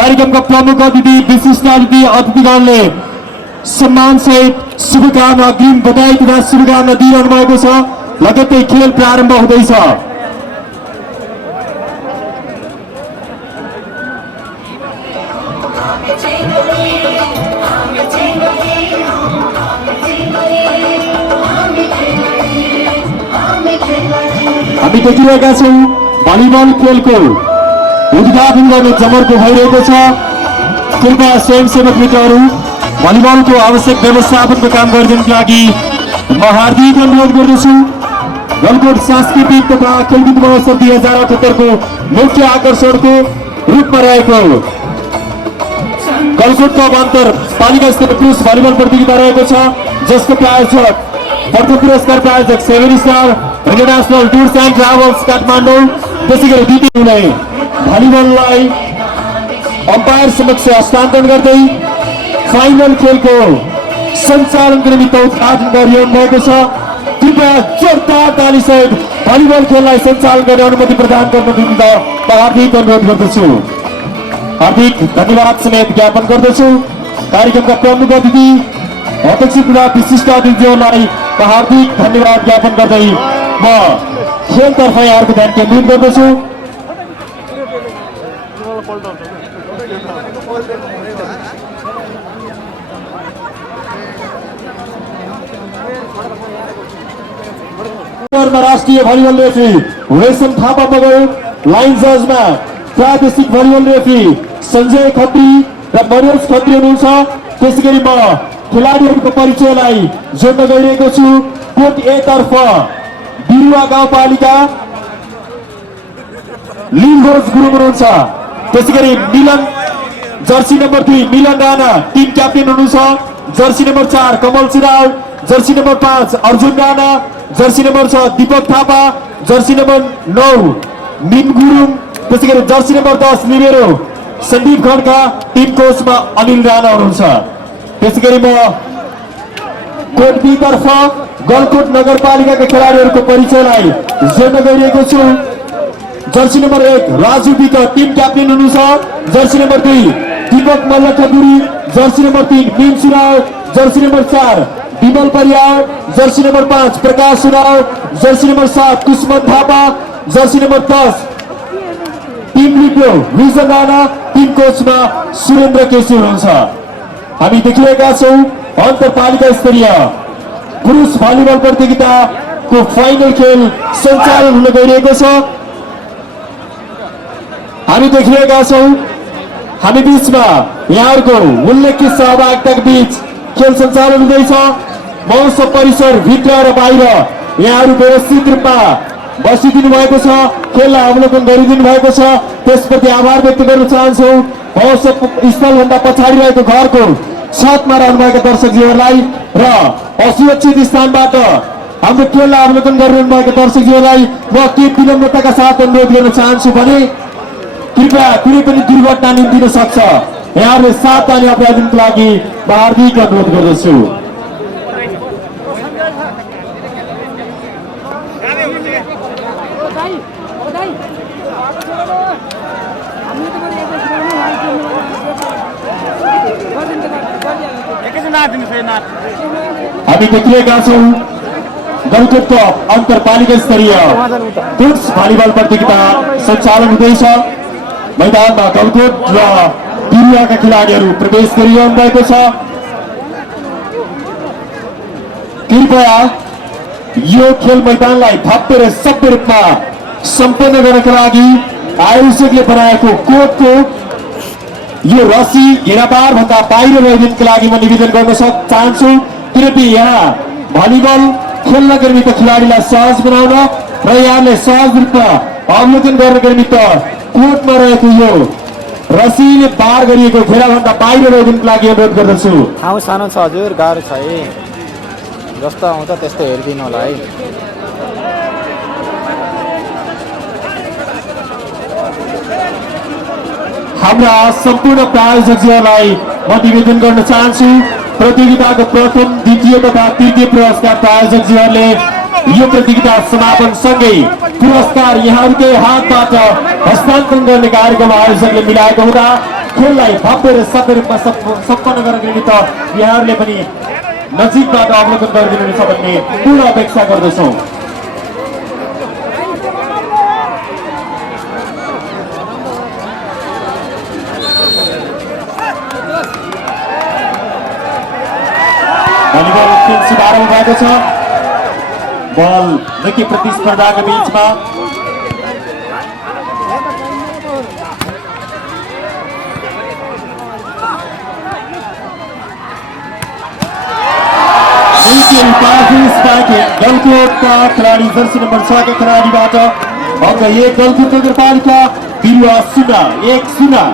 कार्यक्रमका प्रमुख अतिथि विशिष्ट अतिथिगणले सम्मान सहित शुभकामना अग्रिम बधाई तथा शुभकामना दिइरहनु भएको छ। लगत्तै खेल प्रारम्भ हुँदैछ। हामी देखिरहेका छौँ भलिबल खेलको उद्घाटन गर्ने जमर्को भइरहेको छ। कृपया स्वयंसेवक मित्रहरू भलिबलको आवश्यक व्यवस्थापनको काम गरिदिनुको लागि म हार्दिक अनुरोध गर्दछु। गलकोट सांस्कृतिक तथा खेलकुद महोत्सव 2078 को मुख्य आकर्षणको रूपमा रहेको गलकोटको अन्तर् पालिका स्तरीय पुरुष भलिबल प्रतियोगिता रहेको छ, जसको प्रायोजक प्रथम पुरस्कार प्रायोजक 7 star international tours and travels Kathmandu. त्यसैगरी द्वितीय हुने भलिबललाई अम्पायर समक्ष हस्तान्तरण गर्दै फाइनल खेलको सञ्चालनको निमित्त उद्घाटन गरिरहनु भएको छ। कृपया जोरदार तालीसहित भलिबल खेललाई सञ्चालन गर्ने अनुमति प्रदान गर्नको निमित्त हार्दिक अनुरोध गर्दछु। हार्दिक धन्यवाद समेत ज्ञापन गर्दछु। कार्यक्रमका प्रमुख अतिथि अध्यक्ष तथा विशिष्ट अतिथिहरूलाई हार्दिक धन्यवाद ज्ञापन गर्दै म खेलतर्फ यहाँहरूको ध्यान केन्द्रित गर्दछु। राष्ट्रिय भलिबल रेफ्री रेशम थापा मगर, लाइन जजमा प्रादेशिक भलिबल रेफ्री सञ्जय खत्री र मनोज खत्री हुनुहुन्छ। त्यसैगरी म खेलाडीहरूको परिचयलाई जोड्न गइरहेको छु। कोट ए तर्फ बिरुवा गाउँपालिका लिङ्गोज गुरुङ हुनुहुन्छ। त्यसैगरी Milan jersey number 3 Milan Rana team captain हुनुहुन्छ। Jersey number 4 Kamal Siral, jersey number 5 Arjun Rana, jersey number 6 Deepak Thapa, jersey number 9 Mim Gurung, त्यसैगरी jersey number 10 libero Sandeep Khadka, team कोचमा अनिल राणा हुनुहुन्छ। त्यसैगरी म कोट बी तर्फ गलकोट नगरपालिकाका खेलाडीहरूको परिचयलाई जोड्न गइरहेको छु। Jersey number 1 Raju Bik team captain हुनुहुन्छ। Jersey number 2 Deepak Mallakhpuri, jersey number 3 Mim Surav, jersey number 4 Bimal Pariyar, jersey number 5 Prakash Surav, jersey number 7 Kushman Thapa, jersey number 10 team libero Bijan Rana, team कोचमा सुरेन्द्र केसी हुनुहुन्छ। हामी देखिरहेका छौँ अन्तर्पालिका स्तरीय पुरुष भलिबल प्रतियोगिताको फाइनल खेल सञ्चालन हुन गइरहेको छ। हामी देखिरहेका छौँ हामी बीचमा यहाँहरूको उल्लेख्य सहभागिताको बीच खेल सञ्चालन हुँदैछ। महोत्सव परिसर भित्र र बाहिर यहाँहरू व्यवस्थित रूपमा बसिदिनु भएको छ, खेललाई अवलोकन गरिदिनु भएको छ, त्यसप्रति आभार व्यक्त गर्न चाहन्छौँ। महोत्सव स्थलभन्दा पछाडि रहेको घरको छतमा रहनुभएका दर्शकजीहरूलाई र असुरक्षित स्थानबाट हाम्रो खेललाई अवलोकन गरिरहनु भएका दर्शकजीहरूलाई म के विनम्रताका साथ अनुरोध गर्न चाहन्छु भने कृपया कुनै पनि दुर्घटना निम्तिन सक्छ, यहाँहरूले सावधानी अपनाइदिनुको लागि हार्दिक अनुरोध गर्दछु। हामी देखिरहेका छौँ गलकोटको अन्तर्पालिका स्तरीय पुरुष भलिबल प्रतियोगिता सञ्चालन हुँदैछ। मैदानमा गलकोट र बिरुवाका खेलाडीहरू प्रवेश गरिरहनु भएको छ। कृपया यो खेल मैदानलाई भव्य र सभ्य रूपमा सम्पन्न गर्नका लागि आयोजकले बनाएको कोर्टको यो रसी घेराबार भन्दा बाहिर रहिदिनुको लागि म निवेदन गर्न चाहन्छु। किनकि यहाँ भलिबल खेल्नका निमित्त खेलाडीलाई सहज बनाउन र यहाँले सहज रूपमा अवलोकन गर्नको निमित्त कोर्टमा रहेको यो रसीले पार गरिएको घेराभन्दा बाहिर रहिदिनुको लागि अनुरोध गर्दछु। ठाउँ सानो छ हजुर, गाह्रो छ है, जस्तो आउँछ त्यस्तो हेरिदिनु होला है। हाम्रा सम्पूर्ण प्रायोजकहरूलाई म निवेदन गर्न चाहन्छु। प्रतियोगिताको प्रथम, द्वितीय तथा तृतीय पुरस्कार प्रायोजकहरूले यो प्रतियोगिता समापन सँगै पुरस्कार यहाँहरूकै हातबाट हस्तान्तरण गर्ने कार्यक्रम आयोजकले मिलाएको हुँदा खेललाई भव्य र सभ्य रूपमा सम्पन्न गर्नको निमित्त यहाँहरूले पनि नजिकबाट अवलोकन गरिदिनुहुनेछ भन्ने पूर्ण अपेक्षा गर्दछौँ। भलिबल खेल शुभारम्भ भएको छ। बल निकै प्रतिस्पर्धाको बीचमा गलकोटका खेलाडी जर्सी नम्बर 6 का खेलाडीबाट अङ्क 1 गलकोट नगरपालिका बिरुवा 0-1-0।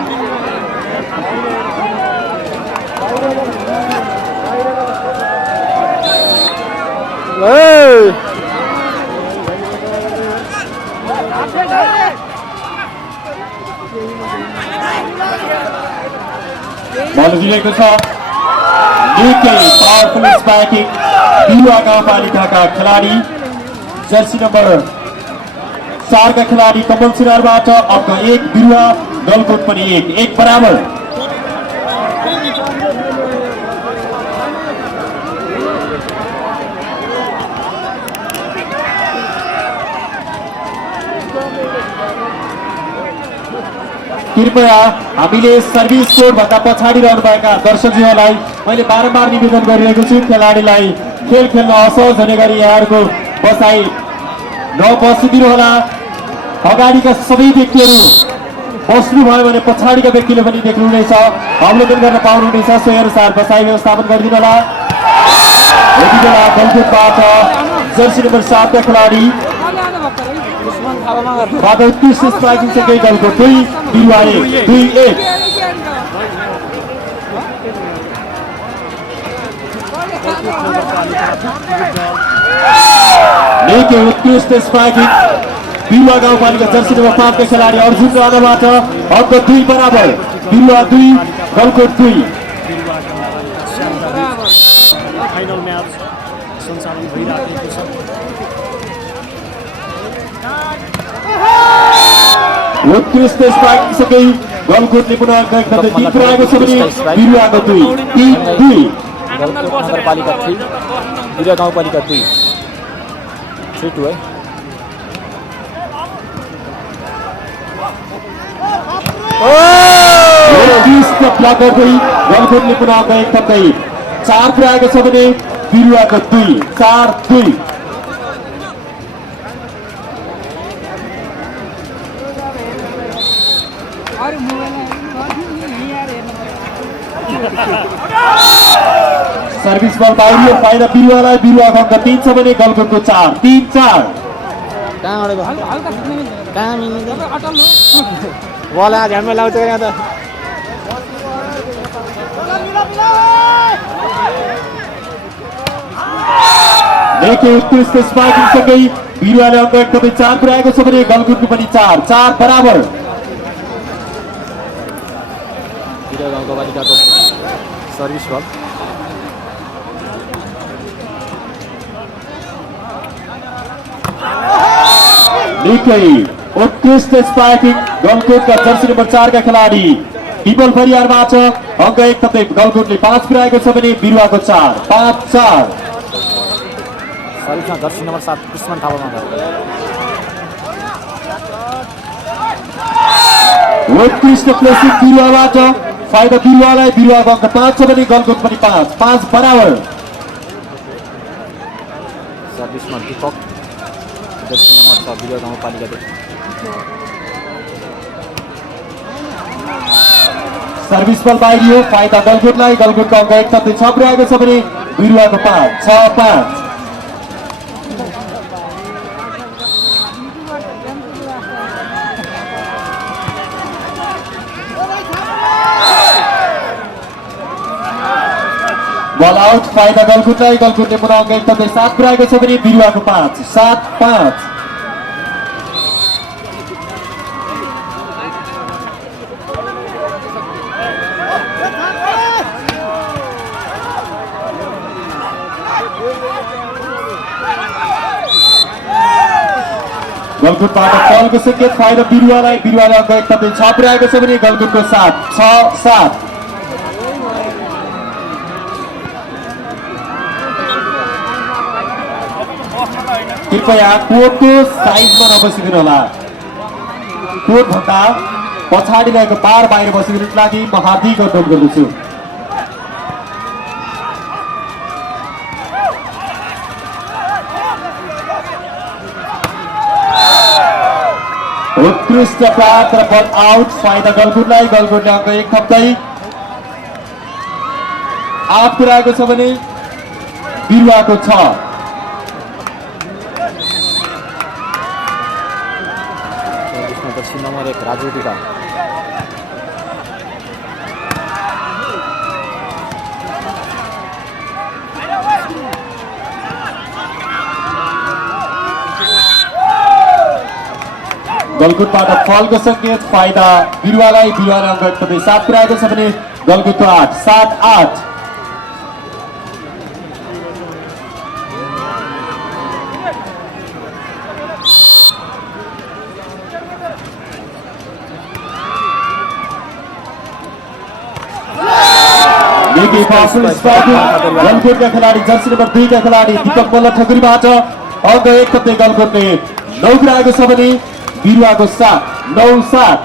बल दिएको छ निकै पावरफुल स्पाइकिङ बिरुवा गाउँपालिकाका खेलाडी जर्सी नम्बर 4 का खेलाडी कमल सिरारबाट अङ्क 1 बिरुवा गलकोट पनि 1-1 बराबर। कृपया हामीले सर्भिस कोड भन्दा पछाडि रहनुभएका दर्शकज्यूहरूलाई मैले बारम्बार निवेदन गरिरहेको छु, खेलाडीलाई खेल खेल्न असहज हुने गरी यहाँहरूको बसाई नबसिदिनुहोला। अगाडिका सबै व्यक्तिहरू बस्नुभयो भने पछाडिका व्यक्तिले पनि देख्नुहुनेछ, अवलोकन गर्न पाउनुहुनेछ। सोही अनुसार बसाई व्यवस्थापन गरिदिनुहोला। यति बेला गलकोटबाट जर्सी नम्बर 7 का खेलाडी उत्कृष्ट स्ट्राइकिङसँगै गलकोट 2 बिरुवा 1-2-1। निकै उत्कृष्ट स्ट्राइकिङ बिरुवा गाउँपालिका जर्सी नम्बर 5 का खेलाडी अर्जुन राणाबाट अङ्क 2 बराबर। बिरुवा 2 गलकोट 2। फाइनल म्याच सञ्चालन भइराखेको छ। उत्कृष्ट स्ट्राइकिङसँगै गलकोटले पुनः अङ्क 1 थप्दै 3 पुर्याएको छ भने बिरुवाको 2-3-2। गलकोट नगरपालिका 3 बिरुवा गाउँपालिका 2 3-2 है। ब्लक गर्दै गलकोटले पुनः अङ्क 1 थप्दै 4 पुर्याएको छ भने बिरुवाको 2-4-2। सर्भिस बल बाहिरियो, फाइदा बिरुवालाई। बिरुवाको अङ्क 3 छ भने गलकोटको 4-3-4। वाला ध्यानमा लाउँछ यहाँ त। निकै उत्कृष्ट स्पाइकिङसँगै बिरुवाले अङ्क 1 थप्दै 4 पुर्याएको छ भने गलकोटको पनि 4-4 बराबर। बिरुवा गाउँपालिकाको सर्भिस बल निकै उत्कृष्ट स्पाइकिङ गलकोटका जर्सी नम्बर 4 का खेलाडी विमल परियारबाट अङ्क 1 थप्दै गलकोटले 5 पुर्याएको छ भने बिरुवाको 4-5-4। सर्भिसमा जर्सी नम्बर 7 कृष्ण थापामा उत्कृष्ट प्लेसिङ बिरुवाबाट फाइदा बिरुवालाई। बिरुवाको अङ्क 5 छ भने गलकोट पनि 5-5 बराबर। सर्भिसमा दीपक जर्सी नम्बर 6 बिरुवा गाउँपालिका 2 सर्भिस बल बाहिरियो, फाइदा गलकोटलाई। गलकोटको अङ्क 1 थप्दै 6 पुर्याएको छ भने बिरुवाको 5-6-5। बल आउट, फाइदा गलकोटलाई। गलकोटले पुनः अङ्क 1 थप्दै 7 पुर्याएको छ भने बिरुवाको 5-7-5। गलकुटबाट फलको सङ्केत फाइदा बिरुवालाई अङ्क 1 थप्दै 6 पुर्याएको छ भने गलकुटको 7 6-7। कृपया कोर्टको साइजमा नबसिदिनु होला। कोर्टभन्दा पछाडि रहेको बार बाहिर बसिदिनुको लागि म हार्दिक अनुरोध गर्दछु। उत्कृष्ट पात र बल आउट फाइदा गलकुटलाई गलकुटले अङ्क 1 थप्दै 8 पुर्याएको छ भने बिरुवाको 6। जर्सी नम्बर 1 राजु दिका गलकुटबाट फलको सङ्केत फाइदा बिरुवालाई अङ्क 1 थप्दै 7 पुर्याएको छ भने गलकुटको 8 7-8। गलकुटका खेलाडी जर्सी नम्बर 2 का खेलाडी दीपक मल्ल ठकुरीबाट अङ्क 1 थप्दै गलकुटले 9 पुर्याएको छ भने बिरुवाको 7 9-7।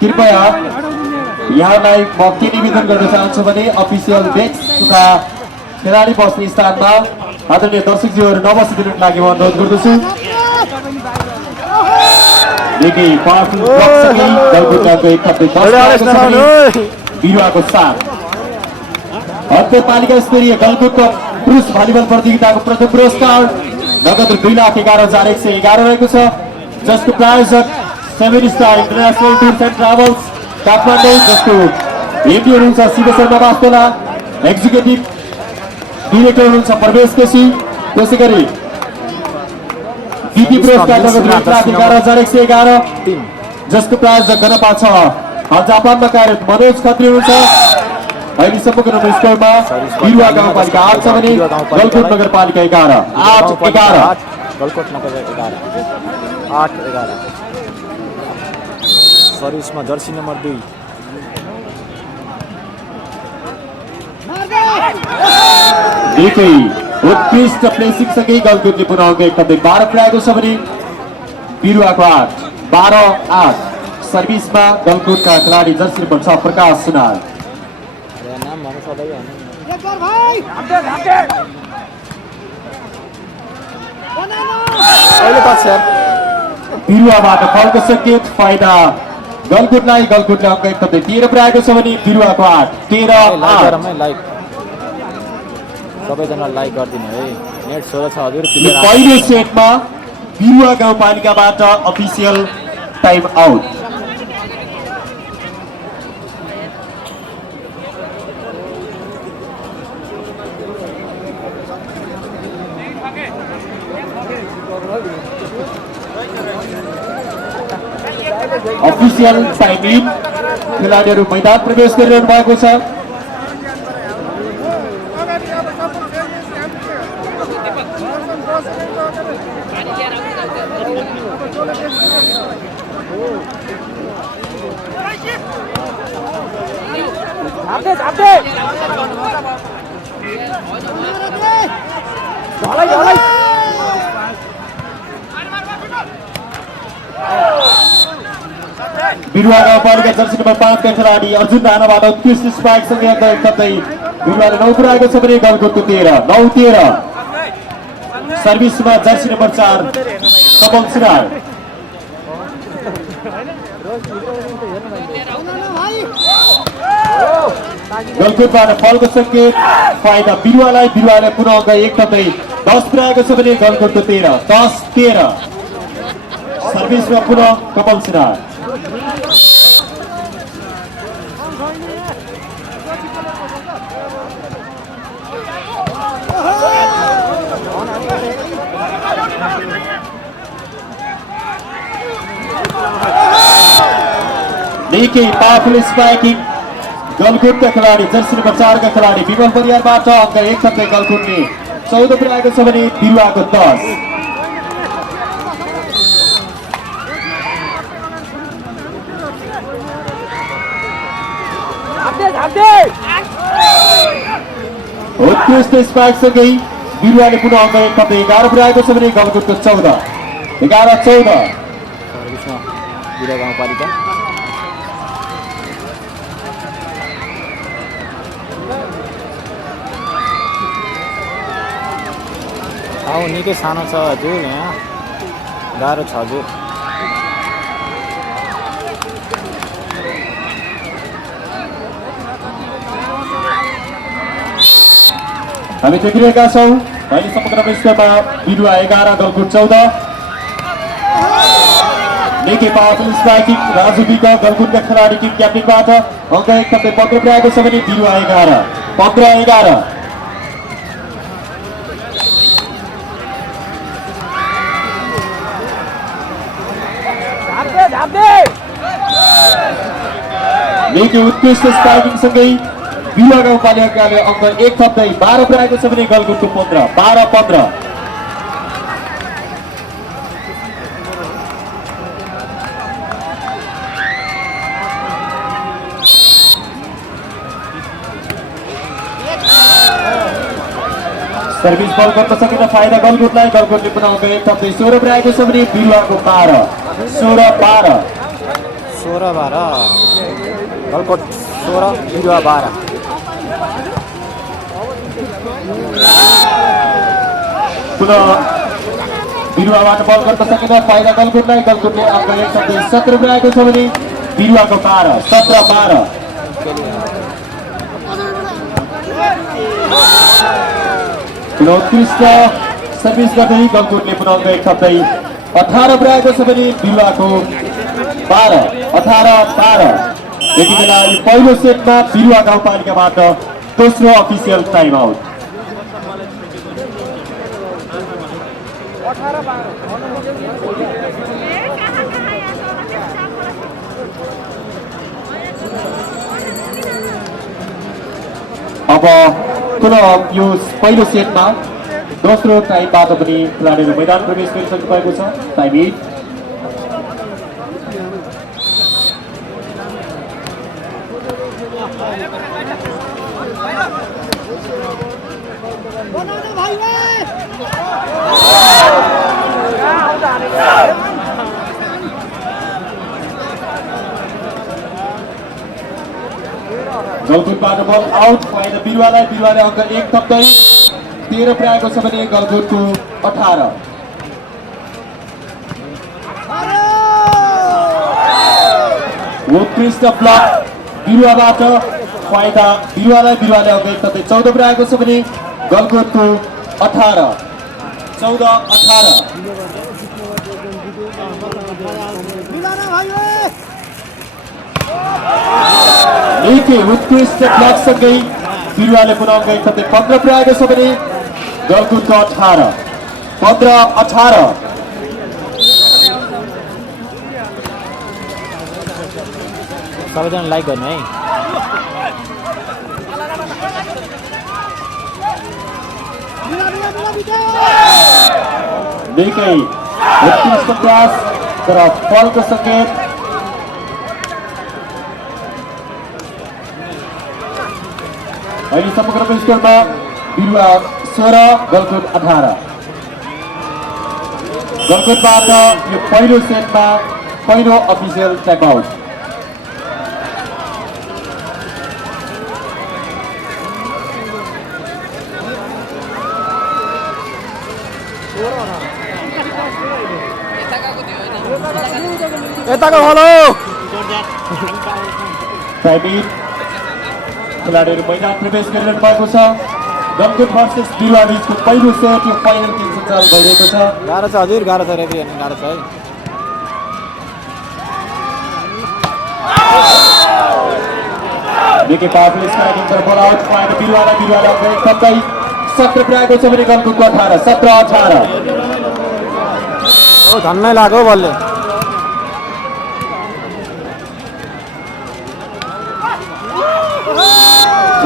कृपया यहाँलाई म के निवेदन गर्न चाहन्छु भने अफिसियल डेस्क तथा खेलाडी बस्ने स्थानमा आदरणीय दर्शकज्यूहरू नबसिदिनुको लागि म अनुरोध गर्दछु। बिरुवाको 7। पालिका स्तरीय गलकुटको पुरुष भलिबल प्रतियोगिताको प्रथम पुरस्कार नगद 2,11,111 रहेको छ, जसको प्रायोजक 7 star international tours and travels Kathmandu, जसको एमडी हुनुहुन्छ शिव शर्मा वास्तोला, एक्जिक्युटिभ डिरेक्टर हुनुहुन्छ प्रवेश केसी। त्यसै गरी दिदी पुरस्कार नगद 2,11,111 जसको प्रायोजक गणपा 6 जापानमा कार्यरत मनोज खत्री हुनुहुन्छ। अहिलेसम्मको नम्बर स्कोरमा बिरुवा गाउँपालिका 8 छ भने गलकुट नगरपालिका 11 8-11। गलकुट नगर 11 8-11। सर्भिसमा जर्सी नम्बर 2 एकै उत्कृष्ट प्लेसिङ सँगै गलकुटले पुनः अङ्क 1 थप्दै 12 पुर्याएको छ भने बिरुवाको 8 12-8। सर्भिसमा गलकुटका खेलाडी जर्सी नम्बर 6 प्रकाश सुनार। बिरुवाबाट फलको सङ्केत फाइदा गलकुटलाई गलकुटले अङ्क 1 थप्दै 13 पुर्याएको छ भने बिरुवाको 8 13-8। सबैजना लाइक गरिदिनु है, नेट 16 छ हजुर। पहिलो सेटमा बिरुवा गाउँपालिकाबाट official time out. Official time in खेलाडीहरू मैदान प्रवेश गरिरहनु भएको छ। बिरुवा गाउँपालिका जर्सी नम्बर 5 का खेलाडी अर्जुन राणाबाट उत्कृष्ट स्पाइक सँगै अङ्क 1 थप्दै बिरुवाले 9 पुर्याएको छ भने गलकुटको 13 9-13। सर्भिसमा जर्सी नम्बर 4 कमल सिराल। गलकुटबाट फलको सङ्केत फाइदा बिरुवाले पुनः अङ्क 1 थप्दै 10 पुर्याएको छ भने गलकुटको 13 10-13। सर्भिसमा पुनः कमल सिराल। निकै पावरफुल स्पाइकिङ गलकुटका खेलाडी जर्सी नम्बर 4 का खेलाडी विमल परियारबाट अङ्क 1 थप्दै गलकुटले 14 पुर्याएको छ भने बिरुवाको 10। उत्कृष्ट स्पाइकसँगै बिरुवाले पुनः अङ्क 1 थप्दै 11 पुर्याएको छ भने गलकुटको 14। 11-14 सर्भिसमा बिरुवा गाउँपालिका ठाउँ निकै सानो छ हजुर, यहाँ गाह्रो छ हजुर। हामी देखिरहेका छौँ अहिले समग्र विश्वमा बिरुवा 11 गलकुट 14। निकै पावरफुल स्ट्राइकिङ राजु विक गलकुटका खेलाडी टिम क्याप्टेनबाट अङ्क 1 थप्दै 15 पुर्याएको छ भने बिरुवा 11। 15-11 निकै उत्कृष्ट स्ट्राइकिङसँगै बिरुवा गाउँपालिकाले अङ्क 1 थप्दै 12 पुर्याएको छ भने गलकुटको 15। 12-15 सर्भिस बल गर्न सकेन, फाइदा गलकुटलाई। गलकुटले पुनः अङ्क 1 थप्दै 16 पुर्याएको छ भने बिरुवाको 12। 16-12 16-12 गलकोट 16 बिरुवा 12। पुनः बिरुवाबाट बल गर्न सकेन, फाइदा गलकुटलाई। गलकुटले अङ्क 1 थप्दै 17 पुर्याएको छ भने बिरुवाको 12। 17-12 उत्कृष्ट सर्भिस गर्दै गलकुटले पुनः अङ्क 1 थप्दै 18 पुर्याएको छ भने बिरुवाको 12। 18-12 यति बेला यो पहिलो सेटमा बिरुवा गाउँपालिकाबाट दोस्रो अफिसियल टाइम आउट। अब पुनः यो पहिलो सेटमा दोस्रो टाइमबाट पनि खेलाडीहरू मैदान प्रवेश गरिसक्नु भएको छ। टाइम 8 गलकुटबाट बल आउट, फाइदा बिरुवालाई। बिरुवाले अङ्क 1 थप्दै 13 पुर्याएको छ भने गलकुटको 18। उत्कृष्ट ब्लक बिरुवाबाट फाइदा बिरुवालाई। बिरुवाले अङ्क 1 थप्दै 14 पुर्याएको छ भने गलकुटको 18। 14-18 निकै उत्कृष्ट ब्लकसँगै बिरुवाले पुनः अङ्क 1 थप्दै 15 पुर्याएको छ भने गलकुटको 18। 15-18 सबैजना लाइक गर्नु है। निकै उत्कृष्ट प्रयास तर फलको सङ्केत। अहिले समग्र स्कोरमा बिरुवा 16 गलकुट 18। गलकुटबाट यो पहिलो सेटमा पहिलो अफिसियल टाइम आउट। यताको हेलो खेलाडीहरू मैदान प्रवेश गरिरहनु भएको छ। गलकुट भर्सेस बिरुवा बिचको पहिलो सेट यो फाइनल गेम सञ्चालन भइरहेको छ। गाह्रो छ हजुर, गाह्रो छ रेफ्री हेर्नु गाह्रो छ है। निकै पावरफुल स्ट्राइकिङ तर बल आउट, फाइदा बिरुवालाई। बिरुवाले अङ्क 1 थप्दै 17 पुर्याएको छ भने गलकुटको 18। 17-18 ओ झन्नै लाग्यो बलले।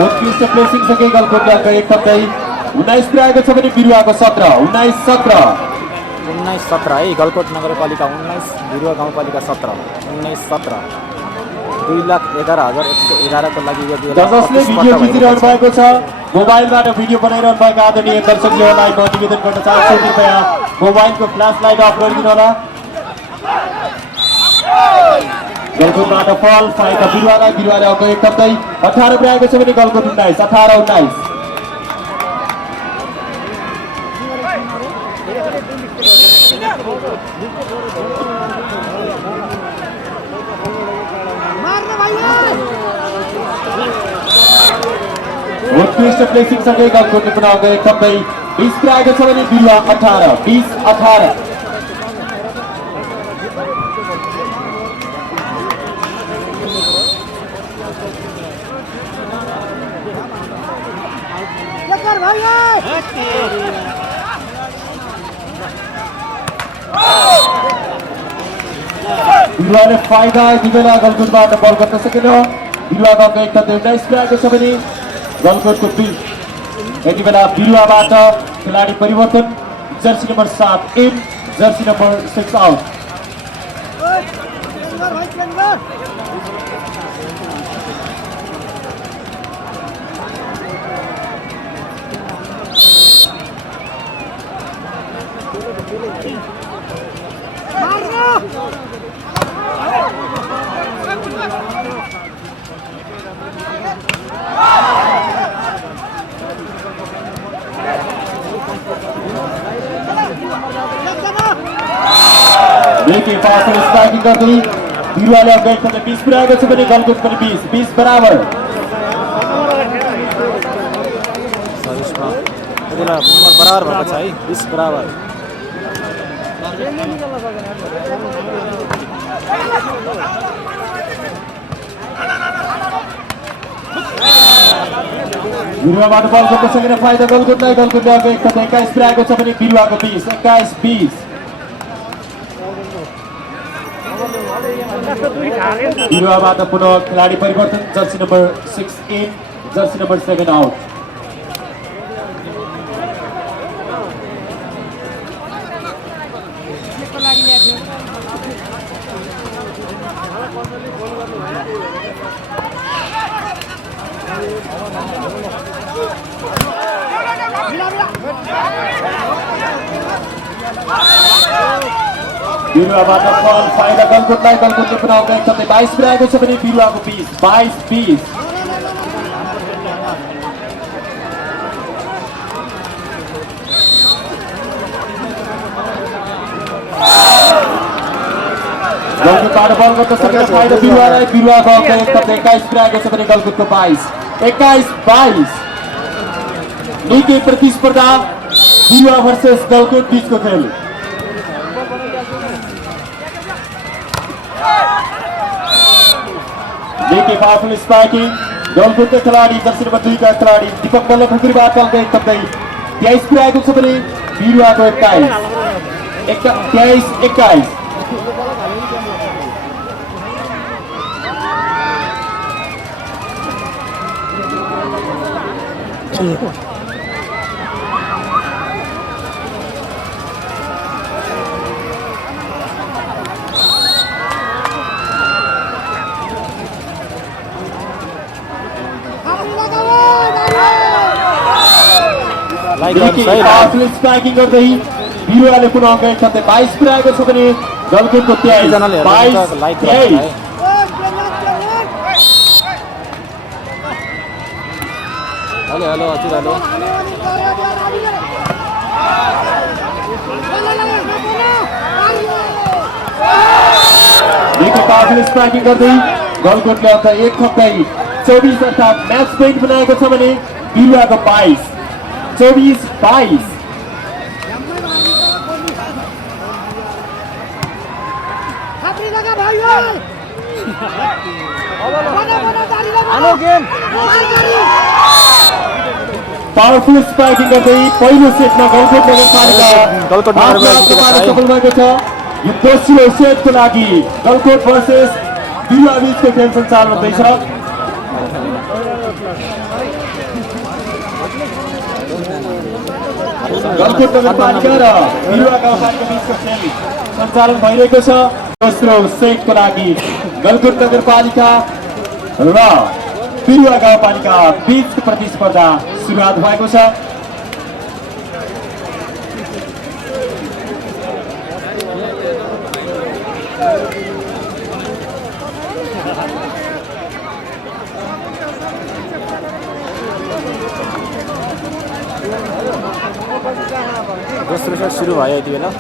उत्कृष्ट प्लेसिङ सँगै गलकोटले अङ्क 1 थप्दै 19 पुर्याएको छ भने बिरुवाको 17 19-17 19-17 है। गलकोट नगरपालिका 19, बिरुवा गाउँपालिका 17 19-17। 2,11,111 को लागि यो बेला जसले भिडियो खिचिरहनु भएको छ, मोबाइलबाट भिडियो बनाइरहनु भएको आदरणीय दर्शकहरूलाई म निवेदन गर्न चाहन्छु, कृपया मोबाइलको फ्ल्यास लाइट अफ गरिदिनु होला। गलकोटबाट फल पाएका बिरुवाले अङ्क 1 थप्दै 18 पुर्याएको छ भने गलकोट 19 18-19। उत्कृष्ट प्लेसिङ सँगै गलकोटले पुनः अङ्क 1 थप्दै 20 पुर्याएको छ भने बिरुवा 18 20-18। बिरुवाले फाइदा यति बेला गलकोटबाट बल गर्न सकेन। बिरुवाको अङ्क 1 थप्दै 19 पुर्याएको छ भने गलकोटको 2। यति बेला बिरुवाबाट खेलाडी परिवर्तन, jersey number 7 in, jersey number 6 out. देखिए फास्ट स्ट्राइकिङ गर्दै बिरुवाले अङ्क 1 थप्दै 20 पुर्याएको छ भने गलकोट पनि 20 बराबर। सर्भिसमा यति बेला नम्बर बराबर भएको छ है, 20 बराबर। बिरुवाबाट बल गर्न सकेन, फाइदा गलकोटलाई। गलकोटले अङ्क 1 थप्दै 21 पुर्याएको छ भने बिरुवाको 20 21-20। बिरुवाबाट पुनः खेलाडी परिवर्तन, jersey number 6 in, jersey number 7 out. बिरुवाबाट फल फाइदा गलकोटलाई। गलकोटले पुनः अङ्क 1 थप्दै 22 पुर्याएको छ भने बिरुवाको 20 22-20। गलकोटबाट बल गर्न सकेन, फाइदा बिरुवालाई। बिरुवाको अङ्क 1 थप्दै 21 पुर्याएको छ भने गलकोटको 22 21-22। निकै प्रतिस्पर्धा, बिरुवा भर्सेस गलकोट बीचको खेल। देखिए पावरफुल स्पाइकिङ, गलकोटका खेलाडी जर्सी नम्बर 2 का खेलाडी दीपक मल्ल खुकुरीबाट अङ्क 1 थप्दै 23 पुर्याएको छ भने बिरुवाको 23-21। स्ट्राइकिङ गर्दै बिरुवाले पुनः अङ्क 1 थप्दै 22 पुर्याएको छ भने गलकोटको 23-22। हेलो हजुर हेलो। पावरफुल स्ट्राइकिङ गर्दै गलकोटले अङ्क 1 थप्दै 24 अर्थात् म्याच पोइन्ट बनाएको छ भने बिरुवाको 22-22। पावरफुल स्ट्राइकिङ गर्दै पहिलो सेटमा गलकोट नगरपालिका सफल भएको छ। यो दोस्रो सेटको लागि गलकोट भर्सेस बिरुवा बीचको खेल सञ्चालन हुँदैछ। गलकुट नगरपालिका र बिरुवा गाउँपालिका बीचको खेल सञ्चालन भइरहेको छ। दोस्रो सेटको लागि गलकुट नगरपालिका र बिरुवा गाउँपालिका बीचको प्रतिस्पर्धा सुरुवात भएको छ। दोस्रो सेट सुरु भयो यति बेला।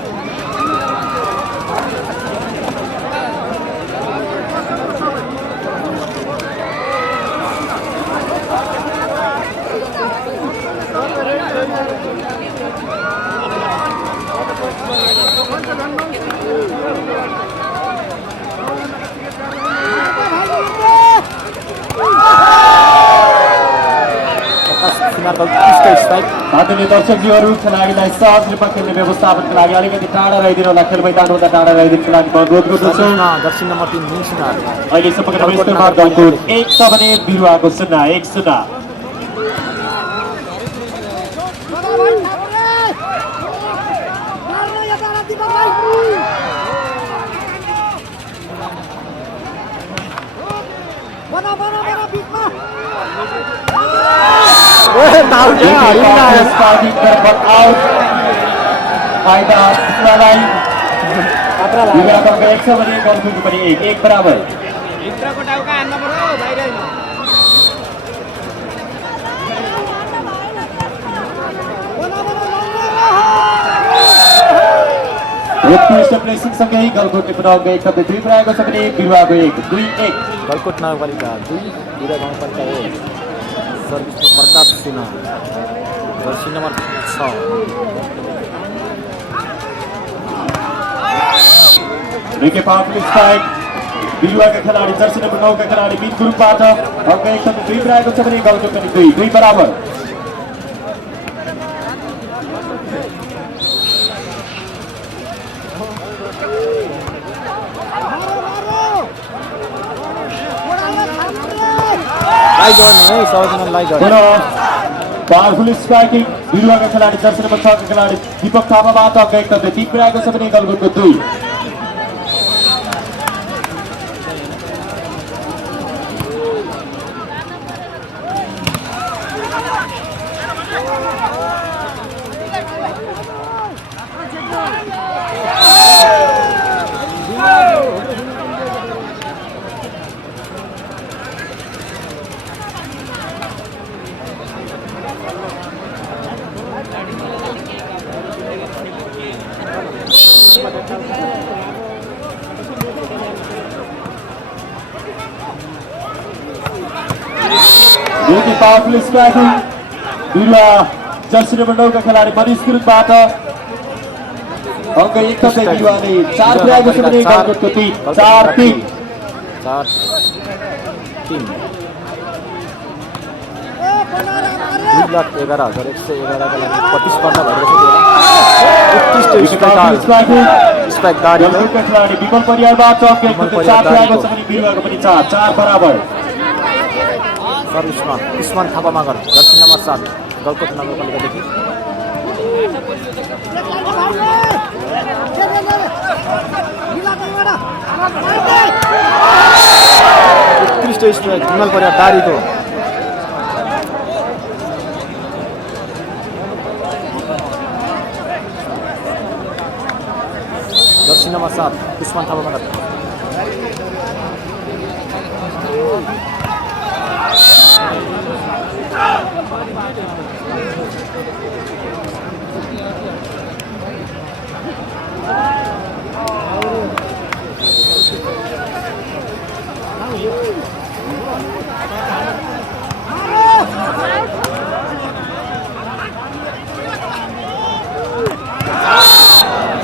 आदरणीय दर्शकज्यूहरू, खेलाडीलाई सहज रूपमा खेल्ने व्यवस्थापनको लागि अलिकति टाढा रहिदिनु होला, खेल मैदानभन्दा टाढा रहिदिनुको लागि म अनुरोध गर्दछु। जर्सी नम्बर 3 निसिना अहिले समग्र विश्वमा गलकुट 1 छ भने बिरुवाको 0 1-0। एक बराबर। सँगै गलकुटले पुनः एक शब्द 2 बनाएको छ भने बिरुवाको 1 2-1। गलकुट नगरपालिका 2 बिरुवा गाउँपालिका 1। सर्भिसमा Prakash Sinha jersey number 6। Wicket powerful strike बिरुवाका खेलाडी जर्सी नम्बर 9 का खेलाडी बीच ग्रुपबाट अङ्क 1 शब्द 2 बनाएको छ भने गलकुट पनि 2 बराबर। पावरफुल स्ट्राइकिङ बिरुवाका खेलाडी जर्सी नम्बर 6 का खेलाडी दीपक थापाबाट अङ्क 1 शब्द 3 बनाएको छ भने गलकुटको 2। Powerful striking Biruwa jersey number 9 का खेलाडी मनिष गुरुङबाट अङ्क 1 शब्द बिरुवाले 4 बनाएको छ भने गलकुटको 3 4-3। 4-3 2,11,111 का लागि प्रतिस्पर्धा भइरहेको गलकुटका खेलाडी विमल परियारबाट अङ्क 1 शब्द 4 बनाएको छ भने बिरुवाको पनि 4 बराबर। सर्भिसमा उस्मान थापा मगर जर्सी नम्बर 7 गलकुट नगरपालिकादेखि। उत्कृष्ट स्ट्राइक विमल परियार दारीको। Jersey number 7 Usman Thapa Magar.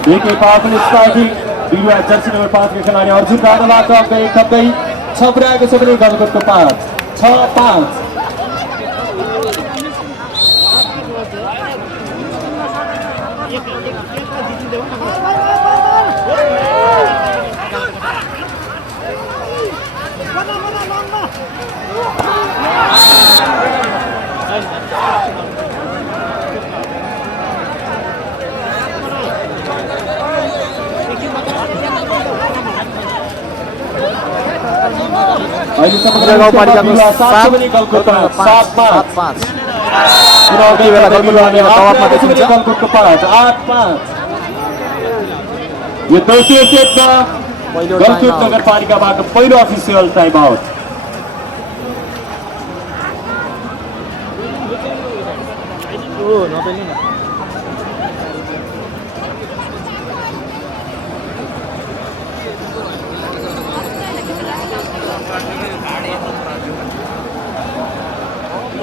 Wicket powerful striking Biruwa jersey number 5 का खेलाडी अर्जुन राणाबाट अङ्क 1 शब्दै 6 बनाएको छ भने गलकुटको 5 6-5। अहिलेसम्म गाउँपालिकाको 7 भने गलकुट 7-5 5 यति बेला गलकुट दबावमा देखिन्छ। गलकुटको 5 8-5 यो दोस्रो सेटमा पहिलो गलकुट टाइम आउट। नगरपालिकाबाट पहिलो अफिसियल टाइम आउट। ओ नपेल्ने न।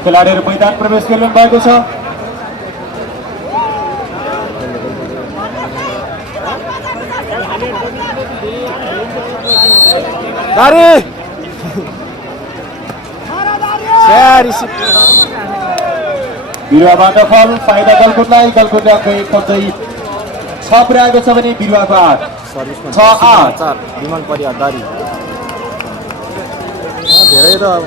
खेलाडीहरू मैदान प्रवेश गरिरहनु भएको छ। दारी बिरुवाबाट फल फाइदा गलकुटलाई। गलकुटले अङ्क 1 खर्चै 6 पुर्याएको छ भने बिरुवाको 8 सर्भिसमा 6-8 4 विमान परिवार दारी धेरै त अब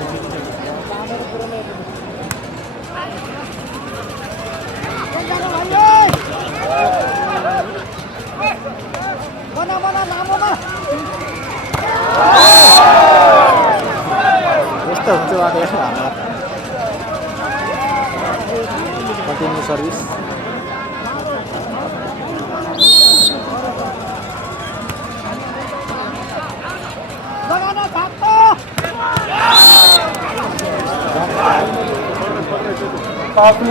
यस्तो हुन्छ उहाँको यसो हामीलाई कन्टिन्यू सर्भिस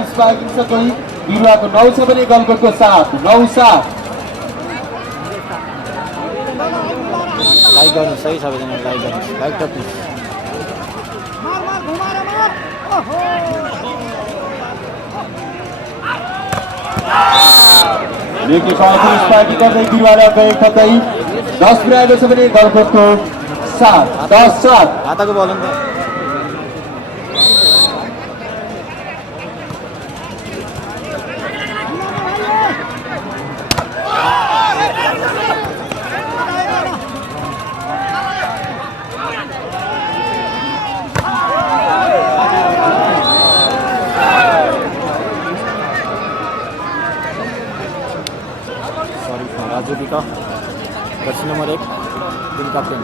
स्पाइकिङ छ कोही बिरुवाको 9 छ भने गलकुटको 7 9-7 लाइक गर्नु सही सबैजना लाइक गर्नु लाइक टप्नु लेखी पावरफुल स्पाइकिङ गर्दै बिरुवाले अङ्क 1 खर्चै 10 पुर्याएको छ भने गलकुटको 7 10-7 हातको बल नि त राजू बिका जर्सी नंबर 1 टीम कैप्टन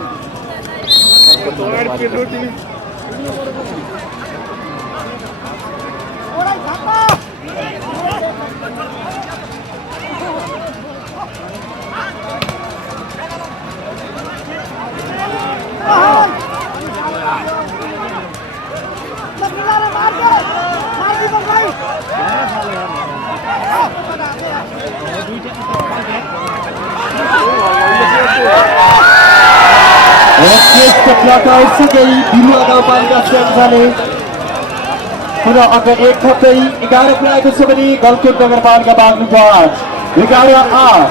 बिरुवा गाउँपालिका स्याङ्जाले पुनः अङ्क 1 थप्दै 11 पुर्याएको छ भने गलकुट नगरपालिका बाग्लुको 8 11-8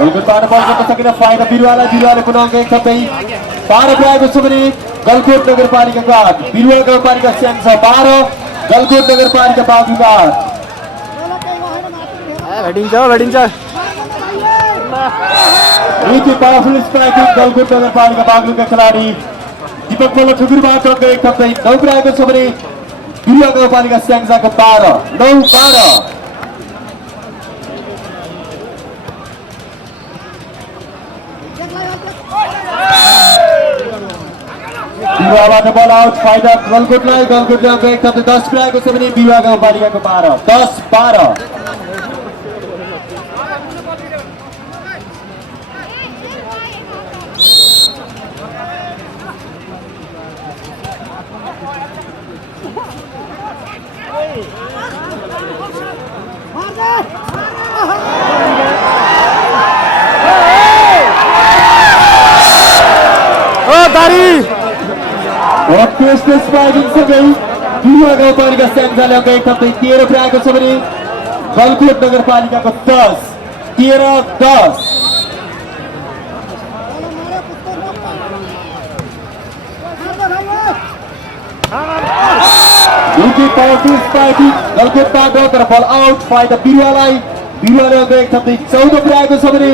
गलकुटबाट बल गर्न सकेन फाइदा बिरुवाले पुनः अङ्क 1 थप्दै 12 पुर्याएको छ भने गलकुट नगरपालिकाको 8 बिरुवा गाउँपालिका स्याङ छ 12 गलकुट नगरपालिका बाग्लुको 8 भेटिन्छ नीति पावरफुल स्ट्राइकिङ गलकुट नगरपालिका बाग्लुका खेलाडी दीपक मल्ल ठुकुरबाट अङ्क 1 थप्दै 9 पुर्याएको छ भने बिरुवा गाउँपालिका स्याङ्जाको 12 9-12 बिरुवाबाट बल आउट फाइदा गलकुटलाई गलकुटले अङ्क 1 थप्दै 10 पुर्याएको छ भने बिरुवा गाउँपालिकाको 12 10-12 बिरुवा गाउँपालिका स्याङ्जाले अङ्क 1 थप्दै 13 पुर्याएको छ भने गलकुट नगरपालिकाको 10 13-10 पावरफुल स्पाइकिङ गलकुटबाट तर बल आउट फाइदा बिरुवालाई बिरुवा अङ्क 1 थप्दै 14 पुर्याएको छ भने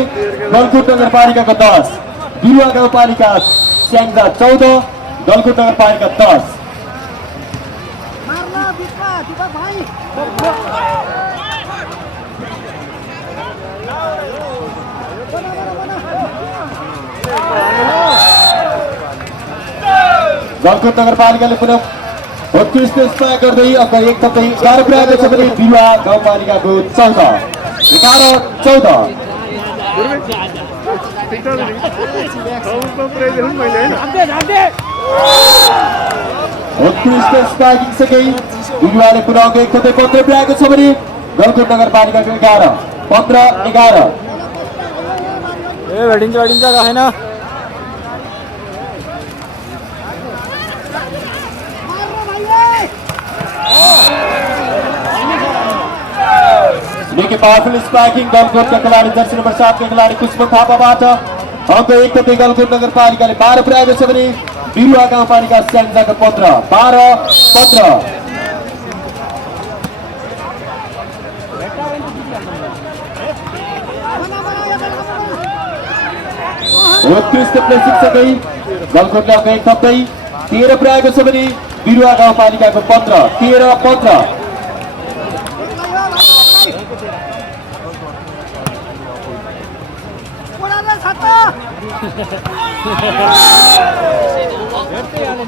गलकुट नगरपालिकाको 10, बिरुवा गाउँपालिका स्याङ्जा 14, गलकुट नगरपालिका 10। मार्ला बिचमा दीपक भाइ गलकुट नगरपालिकाले पुनः उत्कृष्ट स्ट्राइक गर्दै अङ्क 1 थप्दै 11 पुर्याएको छ भने बिरुवा गाउँपालिकाको 14, 11-14। उत्कृष्ट स्ट्राइकिङ सँगै बिरुवाले पुनः अङ्क 1 थप्दै 15 पुर्याएको छ भने गलकुट नगरपालिकाको 11, 15-11। ए भेटिन्छ होइन निकै पावरफुल स्ट्राइकिङ गलकुटका खेलाडी जर्सी नम्बर 7 का खेलाडी कुसुम थापाबाट अङ्क 1 थप्दै गलकुट नगरपालिकाले 12 पुर्याएको छ भने बिरुवा गाउँपालिका स्याङ्जाको 15, 12-15। उत्कृष्ट प्लेसिङ सँगै गलकुटले अङ्क 1 थप्दै 13 पुर्याएको छ भने बिरुवा गाउँपालिकाको 15, 13-15।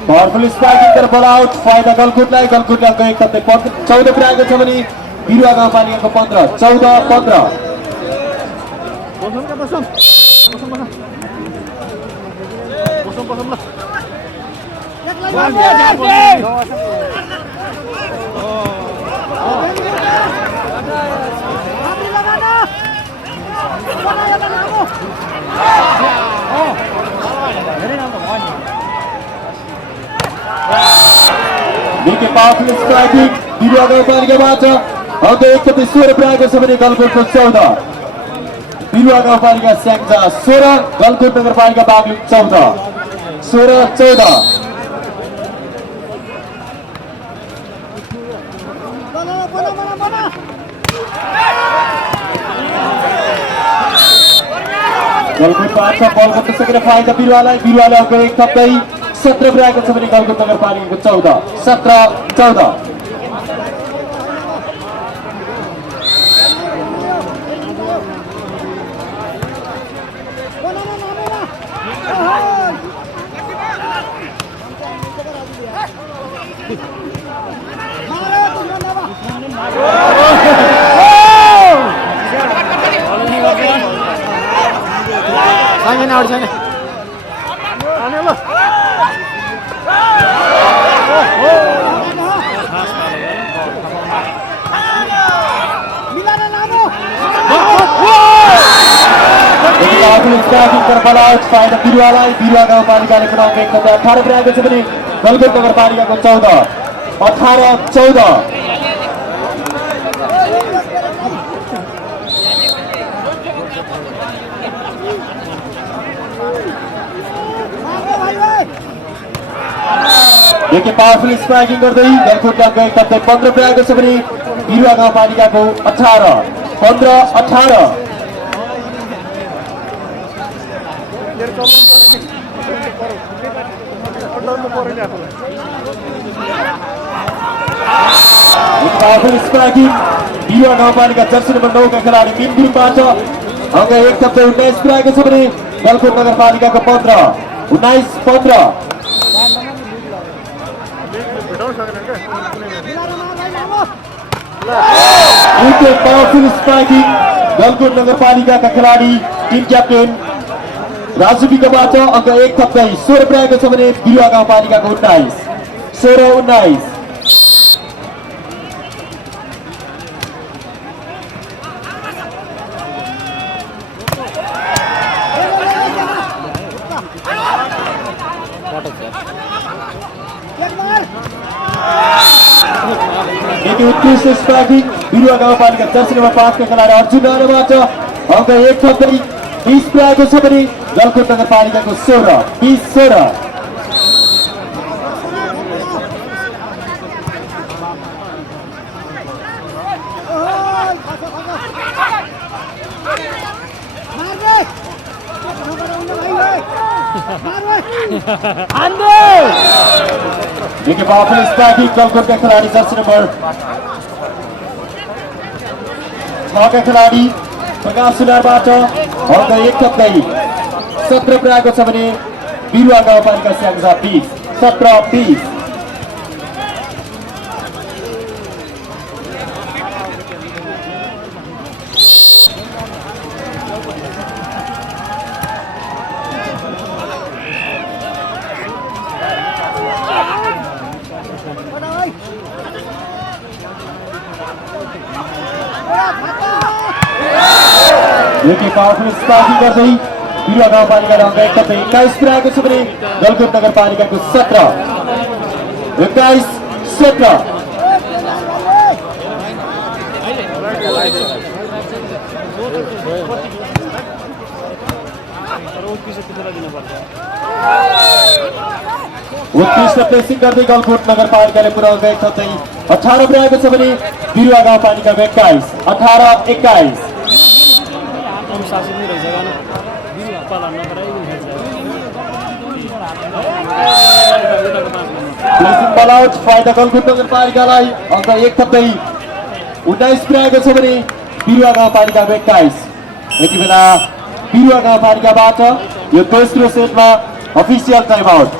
पावरफुल स्ट्राइकिङ तर बल आउट फाइदा गलकुटलाई। गलकुटले अङ्क 1 थप्दै 14 पुर्याएको छ भने बिरुवा गाउँपालिकाको 15, 14-15। निकै पावरफुल स्ट्राइकिङ बिरुवा गाउँपालिकाबाट अङ्क 1 थप्दै 16 पुर्याएको छ भने गलकुटको 14, बिरुवा गाउँपालिका स्याङ्जा 16, गलकुट नगरपालिका बागलुङ 14, 16-14। गलकुटको 8 बल गर्न सकेर फाइदा बिरुवालाई। बिरुवाले अङ्क 1 थप्दै 17 पुर्याएको छ भने गलकुट नगरपालिकाको 14, 17-14। छैन फाइदा बिरुवालाई। बिरुवा गाउँपालिकाले पुनः अङ्क 1 थप्दै 18 पुर्याएको छ भने गलकुट नगरपालिकाको 14, 18-14। निकै पावरफुल स्ट्राइकिङ गर्दै गलकुटले अङ्क 1 थप्दै 15 पुर्याएको छ भने बिरुवा गाउँपालिकाको 18, 15-18। पावरफुल स्ट्राइकिङ बिरुवा गाउँपालिका जर्सी नम्बर 9 का खेलाडी मिनगुरुङबाट अङ्क 1 थप्दै 19 पुर्याएको छ भने गलकुट नगरपालिकाको 15, 19-15। पावरफुल स्ट्राइकिङ गलकुट नगरपालिकाका खेलाडी टिम क्याप्टेन राजु विकबाट अङ्क 1 थप्दै 16 पुर्याएको छ भने बिरुवा गाउँपालिकाको 19, 16-19। उत्कृष्ट स्ट्राइकिङ बिरुवा गाउँपालिका जर्सी नम्बर 5 का खेलाडी अर्जुन राणाबाट अङ्क 1 थप्दै 20 पुर्याएको छ भने गलकुट नगरपालिकाको 16, 20-16। देखिए पावरफुल स्ट्राइकिंग गलकुट का खिलाड़ी जर्सी नंबर 6 का खिलाडी प्रकाश सुनारबाट अङ्क 1 थप्दै 17 पुऱ्याएको छ भने बिरुवा गाउँपालिका स्याङ्जा 20 17-20। देखिए पावरफुल स्ट्राइकिङ गर्दै बिरुवा गाउँपालिका अङ्क 1 थप्दै 21 पुऱ्याएको छ भने गलकुट नगरपालिकाको 17 21-17। उत्कृष्ट प्रेसिङ गर्दै गलकुट नगरपालिकाले पुरा अङ्क 1 थप्दै 18 पुऱ्याएको छ भने बिरुवा गाउँपालिकाको 21 18-21। अनुशासित नहीं रह जाएगा ना पालन प्लेसिङ बल आउट फाइदा गलकुट नगरपालिकालाई अङ्क 1 थप्दै 19 पुऱ्याएको छ भने बिरुवा गाउँपालिकाको 21। यति बेला बिरुवा गाउँपालिकाबाट यो दोस्रो सेटमा official time out.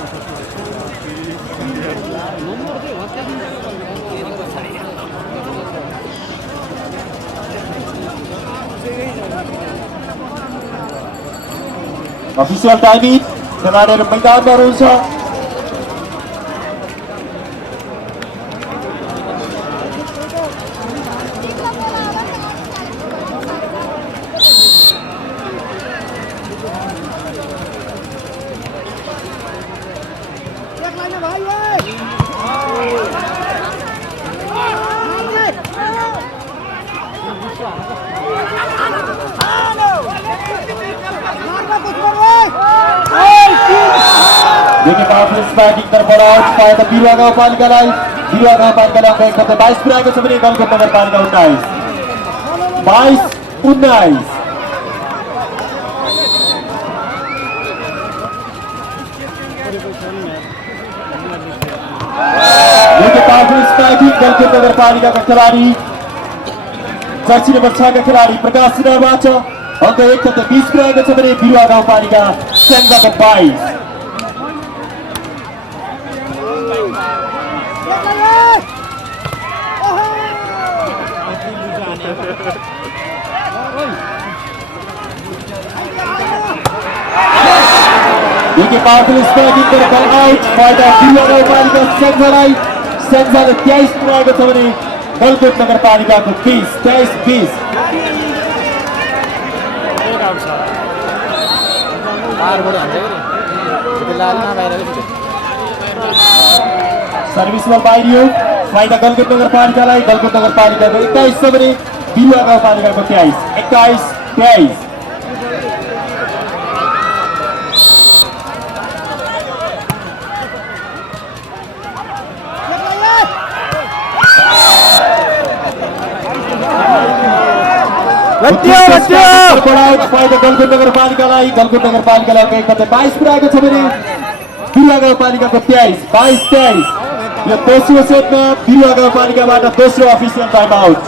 Official timing खेलाडीहरू मैदानमा रहन्छ। देखिए पावरफुल स्ट्राइकिङ तर्फबाट आउट फाइदा बिरुवा गाउँपालिकालाई बिरुवा गाउँपालिकाले अङ्क 1 थप्दै 22 पुऱ्याएको छ भने गलकुट नगरपालिका 19 देखिए पावरफुल स्ट्राइकिङ गलकुट नगरपालिकाका खेलाडी जर्सी नम्बर 6 का खिलाडी प्रकाश सुनारबाट अङ्क 1 थप्दै 20 पुऱ्याएको छ भने बिरुवा गाउँपालिका स्याङ्जाको 22। देखिए पावरफुल स्ट्राइकिङ गरेर बल आउट फाइदा बिरुवा गाउँपालिका स्याङ्जालाई स्याङ्जाले 23 पुऱ्याएको छ भने गलकुट नगरपालिकाको 23-20। सर्भिस बल बाहिरियो फाइदा गलकुट नगरपालिकालाई गलकुट नगरपालिकाको 21 छ भने बिरुवा गाउँपालिकाको 21-23। फाइदा गलकुट नगरपालिकालाई गलकुट नगरपालिकालाई अङ्क 1 थप्दै 22 पुऱ्याएको छ भने बिरुवा गाउँपालिकाको 23-22-23। यो दोस्रो सेटमा बिरुवा गाउँपालिकाबाट दोस्रो अफिसियल टाइम आउट।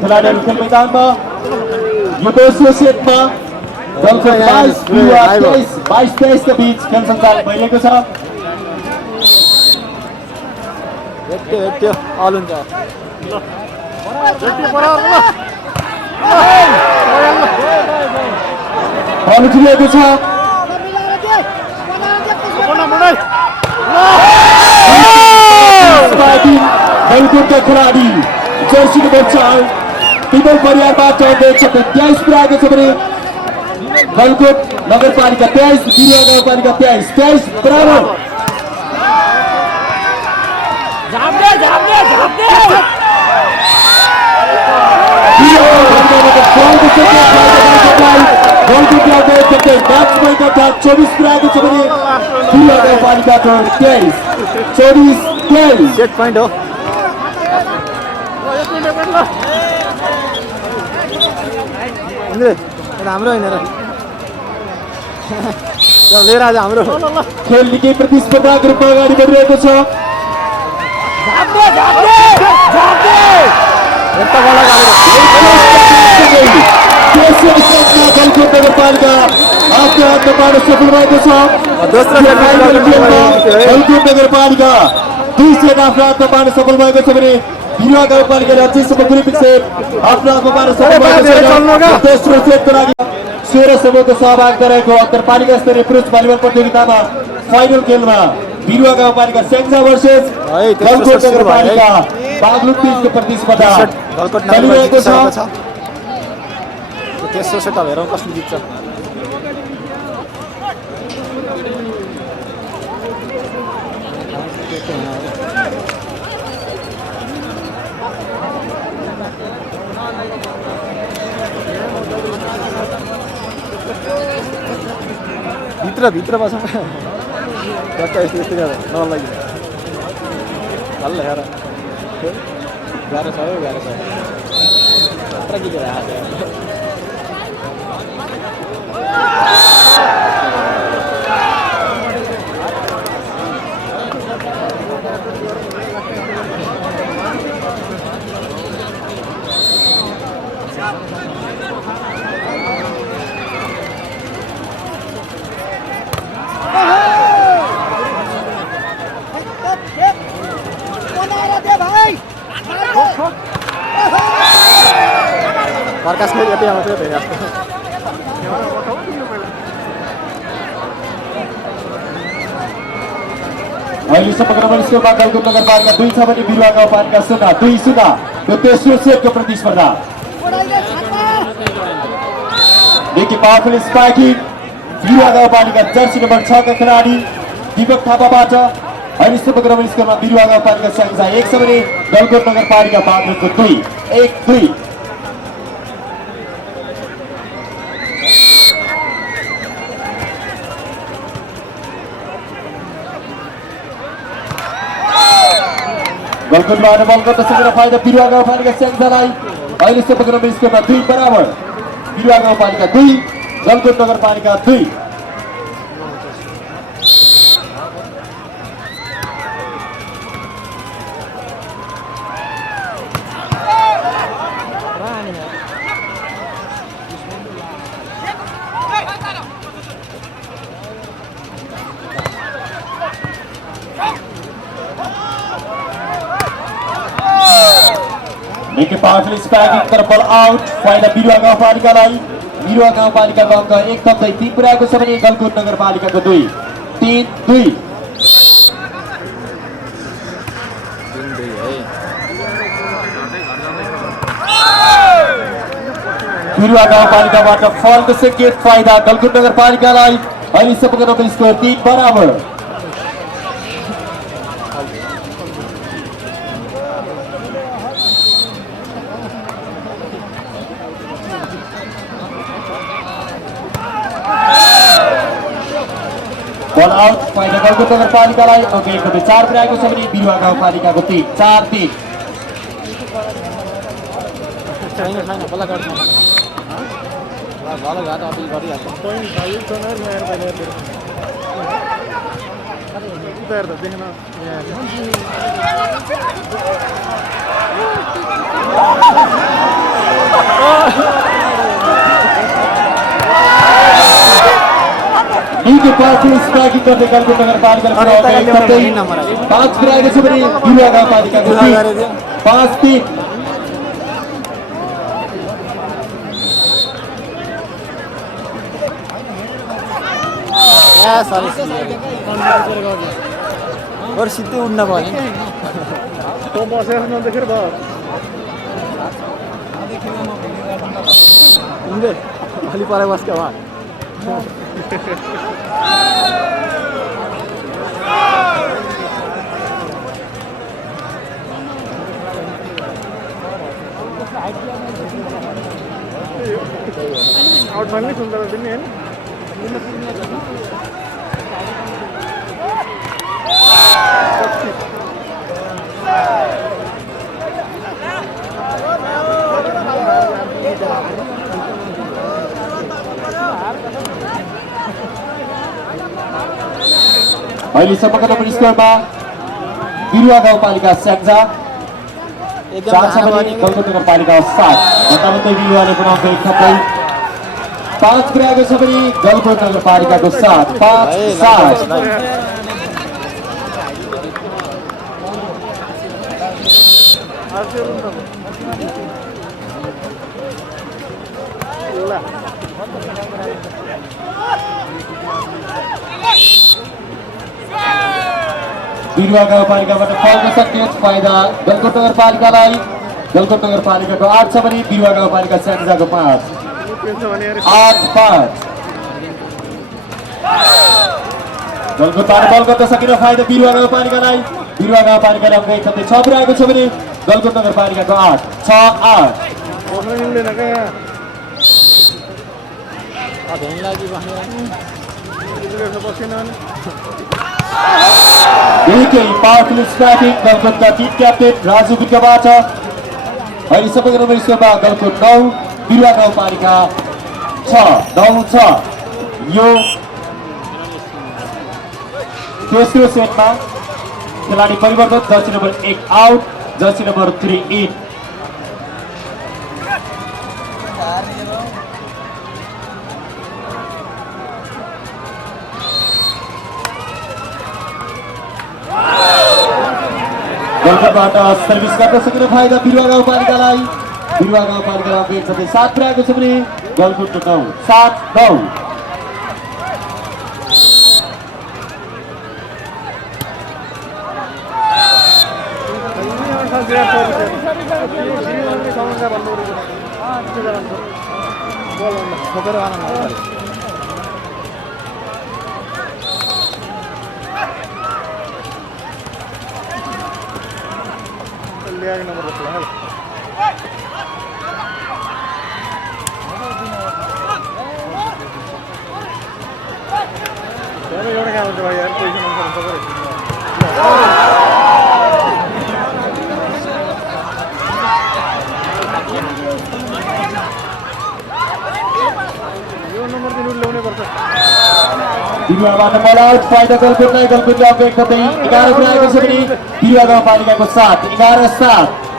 खेलाडीहरू खेल मैदानमा यो दोस्रो सेटमा गलकुट 22 बिरुवा 22-23 का बीच खेल सञ्चालन भइरहेको छ। बल उठिरहेको छ गलकुटका खेलाडी जर्सी नम्बर 4 पिपल परिवारबाट अङ्क 23 पुऱ्याएको छ भने गलकुट नगरपालिका 23 बिरुवा गाउँपालिका 23 बराबर। गलकुट 24 पुऱ्याएको छ भने बिरुवा गाउँपालिका नगरपालिकाको 23 24-23 सेट पोइन्ट हो हाम्रो होइन र लिएर आज हाम्रो खेल निकै प्रतिस्पर्धाको रूपमा अगाडि बढिरहेको छ गलकुट नगरपालिका आफ्नो हातमा पार्न सफल भएको छ गलकुट नगरपालिका 2 सेट आफ्नो हातमा पार्न सफल भएको छ भने बिरुवा गाउँपालिकाले अझैसम्म कुनै पनि सेट आफ्नो हातमा पार्न सफल भएको छैन तेस्रो सेटको लागि 16 समूहको सहभागिता रहेको अन्तरपालिका स्तरीय पुरुष भलिबल प्रतियोगितामा फाइनल खेलमा बिरुवा गाउँपालिका स्याङ्जा भर्सेस गलकुट नगरपालिका बागलुङ बीचको प्रतिस्पर्धा चलिरहेको छ तेस्रो सेट अब हेरौँ कसले जित्छ भित्र बसौँ यस्तो गरेर नलागि हल्ल हेर गाह्रो छ खतरा गिरेर आएको प्रकाश में यति आउँछ फेरि अहिलेसम्म क्रममा स्कोरमा गलकुट नगरपालिका 2 छ भने बिरुवा गाउँपालिका 0-2 यो तेस्रो सेटको प्रतिस्पर्धा देखि पावरफुल स्पाइकिङ बिरुवा गाउँपालिका जर्सी नम्बर 6 का खेलाडी दीपक थापाबाट अहिलेसम्म क्रममा स्कोरमा बिरुवा गाउँपालिका स्याङ्जा 1 छ भने गलकुट नगरपालिका बागलुङको 2-1-2 गलकुटमा आउने बल गर्न सकेर फाइदा बिरुवा गाउँपालिका स्याङ्जालाई अहिलेसम्म क्रममा स्कोरमा 2 बराबर बिरुवा गाउँपालिका 2 गलकुट नगरपालिका 2 निकै पावरफुल स्पाइकिङ तर बल आउट फाइदा बिरुवा गाउँपालिकालाई बिरुवा गाउँपालिकाको अङ्क 1-3 पुर्याएको छ भने गलकुट नगरपालिकाको 2-3-2 बिरुवा गाउँपालिकाबाट फलको सङ्केत फाइदा गलकुट नगरपालिकालाई अहिलेसम्मको स्कोर 3 बराबर बल आउट फाइदा गलकुट नगरपालिकालाई अङ्क 1-4 पुर्याएको छ भने बिरुवा गाउँपालिकाको 3-4-3 छैन बल्ल गर्छ भालो घाट अपील गरिहाल्छ निकै पावरफुल स्ट्राइकिङ गर्दै गलकुट नगरपालिकाले 5 पुर्याएको छ भने बिरुवा गाउँपालिकाको 5-3 और सिधै उड्न भयो अलि पर बस्का उहाँ आउट भन्ने सुन्दा पनि अहिलेसम्मको नम्बर स्कोरमा बिरुवा गाउँपालिका स्याङ्जा एकदम 4 छ हार्ड भने बनिङ। गलकुट नगरपालिका 7 भन्दाभन्दै बिरुवाले बनाउँदै एक थप्दै 5 पुर्याएको छ भने गलकुट नगरपालिकाको 7 5 है, 7 लाइन। बिरुवा गाउँपालिकाबाट पाउन सक्ने फाइदा गलकुट नगरपालिकालाई गलकुट नगरपालिकाको 8 छ भने बिरुवा गाउँपालिका स्याङ्जाको 5 8 5 गलकुटबाट बल गर्न सकिन फाइदा बिरुवा गाउँपालिकालाई बिरुवा गाउँपालिकाले अङ्क एक थप्दै 6 पुर्याएको छ भने गलकुट नगरपालिकाको 8 6 8 भेन लागि एकै पावरफुल स्ट्राइकिङ गलकुटका टिम क्याप्टेन राजु विक्रबाट अहिलेसम्मको नम्बर स्कोरमा गलकुट 9 बिरुवा गाउँपालिका 6 यो तेस्रो सेटमा खेलाडी परिवर्तन jersey number 1 out jersey number 3 in गलकुटबाट सर्भिस गर्न सकिने फाइदा बिरुवा गाउँपालिकालाई बिरुवा गाउँपालिकालाई एक साथै 7 पुर्याएको छ भने गलकुट 9 7 9 बिरुवाबाट बल आउट फाइदा गलकुटलाई गलकुटले अङ्क एक थप्दै 11 पुर्याएको छ भने बिरुवा गाउँपालिकाको 7 11 7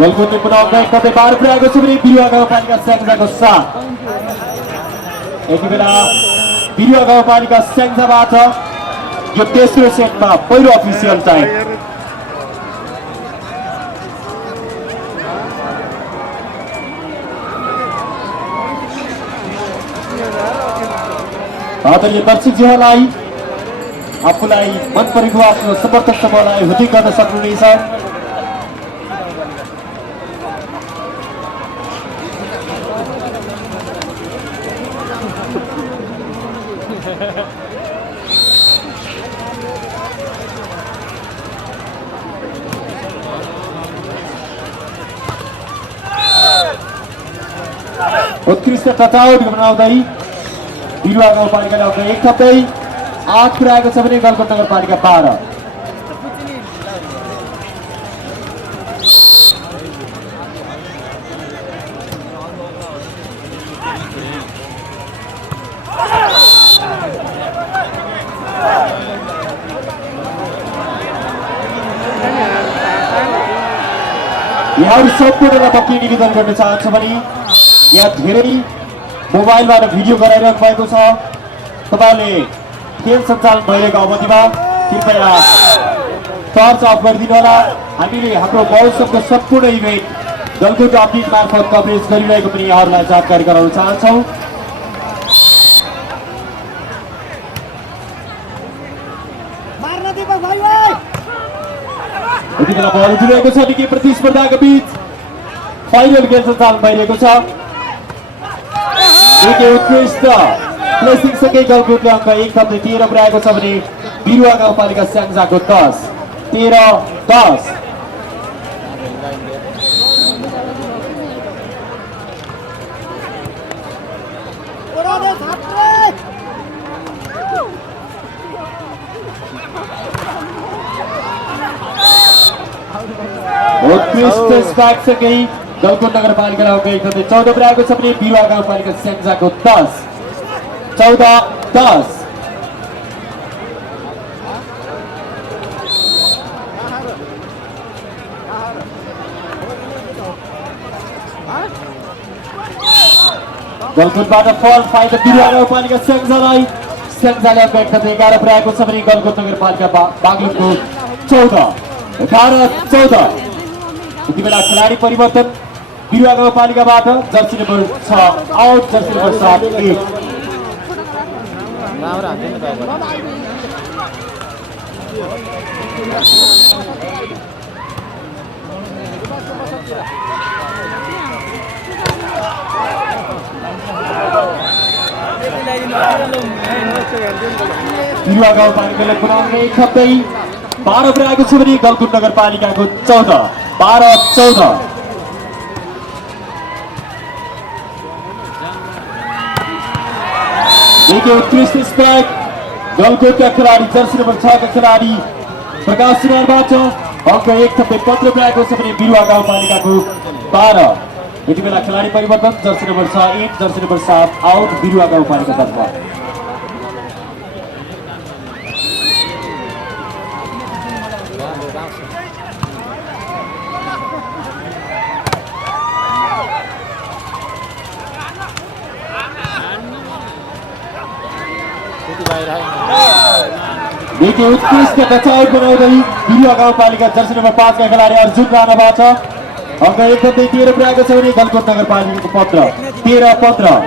गलकुटले पुनः अङ्क एक थप्दै 12 पुर्याएको छ भने बिरुवा गाउँपालिका स्याङ्जाको 7 यति बेला बिरुवा गाउँपालिका स्याङ्जाबाट यो तेस्रो सेटमा पहिलो अफिसियल टाइम आदरणीय दर्शकजीहरूलाई आफूलाई मन परेको आफ्नो समर्थक समूहलाई हुँदै गर्न सक्नुहुनेछ उत्कृष्ट टचआउट बनाउँदै बिरुवा गाउँपालिकाले अङ्क एक थप्दै 8 पुर्याएको छ भने गलकुट नगरपालिका 12 यहाँहरू सम्पूर्णलाई म के निवेदन गर्न चाहन्छु भने यहाँ धेरै मोबाइलबाट भिडियो गराइरहनु भएको छ तपाईँले खेल सञ्चालन भइरहेको अवधिमा कृपया टर्च अफ गरिदिनु होला हामीले हाम्रो महोत्सवको सम्पूर्ण इभेन्ट गलकुट अपडेट मार्फत कभरेज गरिरहेको पनि यहाँहरूलाई जानकारी गराउन चाहन्छौँ यति बेला बल उठिरहेको छ निकै प्रतिस्पर्धाको बीच फाइनल खेल सञ्चालन भइरहेको छ निकै उत्कृष्ट प्लेसिङ सँगै गलकुटले अङ्क एक थप्दै 13 पुर्याएको छ भने बिरुवा गाउँपालिका स्याङ्जाको 10 13 10 Bora, क्रिस्टस ब्यागसँगै गलकुट नगरपालिकालाई अगाडि गर्दै 14 पुर्याएको छ भने बिरुवा गाउँपालिका स्याङ्जाको 10 14-10। गलकुटबाट फल फाइदा बिरुवा गाउँपालिका स्याङ्जालाई। स्याङ्जाले अगाडि गर्दै 11 पुर्याएको छ भने गलकुट नगरपालिका बागलुङको 14-14। यति बेला खेलाडी परिवर्तन बिरुवा गाउँपालिकाबाट jersey number 6 out, jersey number 7 8। राम्रो हान्छ नि बाहिर बिरुवा गाउँपालिकाले पुनः खप्दै 12 पुर्याएको छ भने गलकुट नगरपालिकाको 14 12-14। उत्कृष्ट स्ट्राइक गलकुटका खेलाडी जर्सी नम्बर 6 का खेलाडी प्रकाश सुनारबाट अङ्क 1 थप्दै 15 पुर्याएको छ भने बिरुवा गाउँपालिकाको 12। यति बेला खेलाडी परिवर्तन jersey number 6 in, jersey number 7 out बिरुवा गाउँपालिका तर्फ। देखिए उत्कृष्ट बचाव बनाउँदै बिरुवा गाउँपालिका जर्सी नम्बर 5 का खेलाडी अर्जुन राणाबाट अङ्क 1 थप्दै 13 पुर्याएको छ भने गलकुट नगरपालिकाको 15 13-15।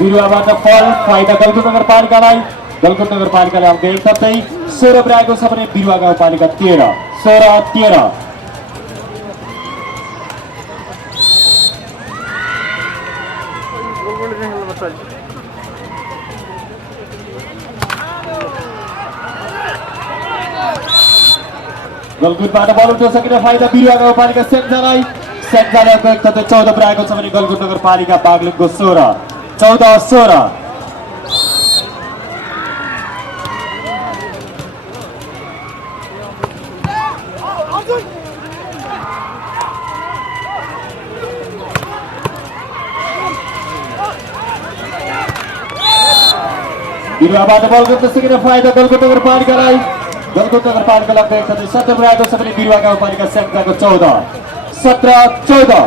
बिरुवाबाट फल फाइदा गलकुट नगरपालिकालाई। गलकुट नगरपालिकाले अङ्क 1 थप्दै 16 पुर्याएको छ भने बिरुवा गाउँपालिका 13 16-13। गलकुटबाट बल उठ्न सकिने फाइदा बिरुवा गाउँपालिका स्याङ्जालाई। स्याङ्जाले अङ्क 1 थप्दै 14 पुर्याएको छ भने गलकुट नगरपालिका बागलुङको 16 14-16। बिरुवाबाट बल गर्न सकिने फाइदा गलकुट नगरपालिकालाई। गलकुट नगरपालिकालाई अङ्क 1 थप्दै 17 पुर्याएको छ भने बिरुवा गाउँपालिका स्याङ्जाको 14 17-14।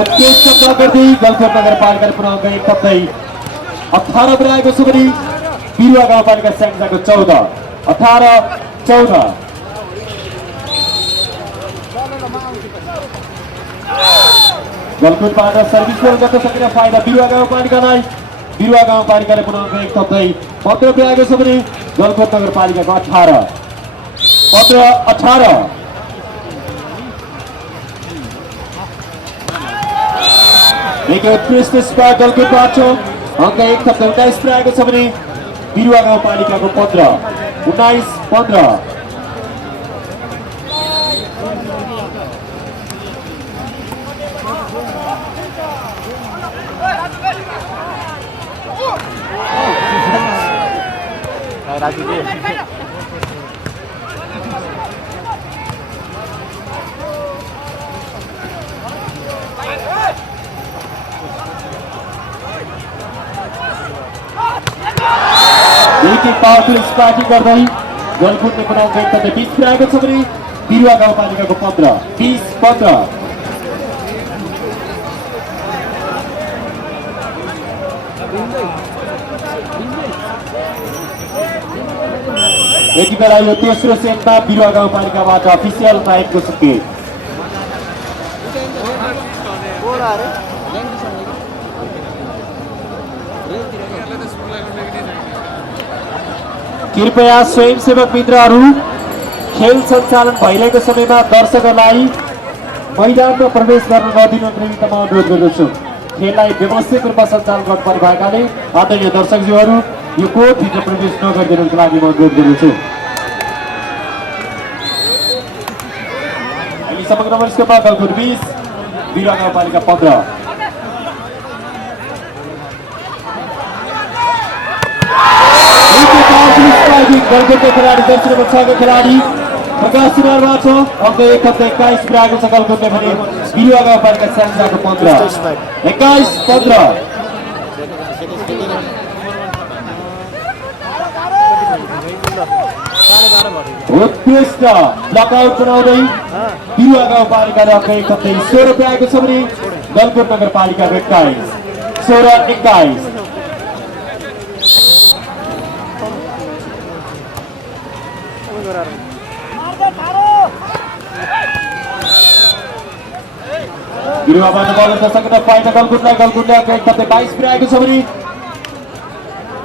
उत्कृष्ट प्रगति गलकुट नगरपालिकाले पुनः अङ्क 1 थप्दै 18 पुर्याएको छ भने बिरुवा गाउँपालिका स्याङ्जाको 14 18-14। गलकुटबाट सर्भिस गोल गर्न सकिने फाइदा बिरुवा गाउँपालिकालाई। बिरुवा गाउँपालिकाले पुनः अङ्क 1 थप्दै 15 पुर्याएको छ भने गलकुट नगरपालिकाको 18 15-18। एक उत्कृष्ट स्पार गलकुटबाट अङ्क 1 थप्दै 19 पुर्याएको छ भने बिरुवा गाउँपालिकाको 15 19-15। पावरफुल स्ट्राइकिङ गर्दै गलकुटले पुनः अङ्क 1 थप्दै 20 पुर्याएको छ भने बिरुवा गाउँपालिकाको 15 20-15। यति बेला यो तेस्रो सेटमा बिरुवा गाउँपालिकाबाट अफिसियल टाइमको सङ्केत। कृपया स्वयंसेवक मित्रहरू खेल सञ्चालन भइरहेको समयमा दर्शकहरूलाई मैदानमा प्रवेश गर्न नदिनु निमित्त म अनुरोध गर्दछु। खेललाई व्यवस्थित रूपमा सञ्चालन गर्नुपर्ने भएकाले आदरणीय दर्शकज्यूहरू यो कोर्टभित्र प्रवेश नगरिदिनुको लागि म अनुरोध गर्दछु। हामी समग्र नम्बर स्कोरमा गलकुट 20 बिरुवा गाउँपालिका 15 गलकुटको खेलाडी जर्सी नम्बर 6 को खेलाडी प्रकाश सुनारबाट अङ्क 21 पुऱ्याएको छ गलकुटले भने बिरुवा गाउँपालिका स्याङ्जाको 15 21-15 उत्कृष्ट ब्लकआउट बनाउँदै बिरुवा गाउँपालिकाले अङ्क 31 16 पुऱ्याएको छ भने गलकुट नगरपालिका 21 16-21 बिरुवाबाट बल सक्न पाएन गलकुटलाई गलकुटले अङ्क 22 पुऱ्याएको छ भने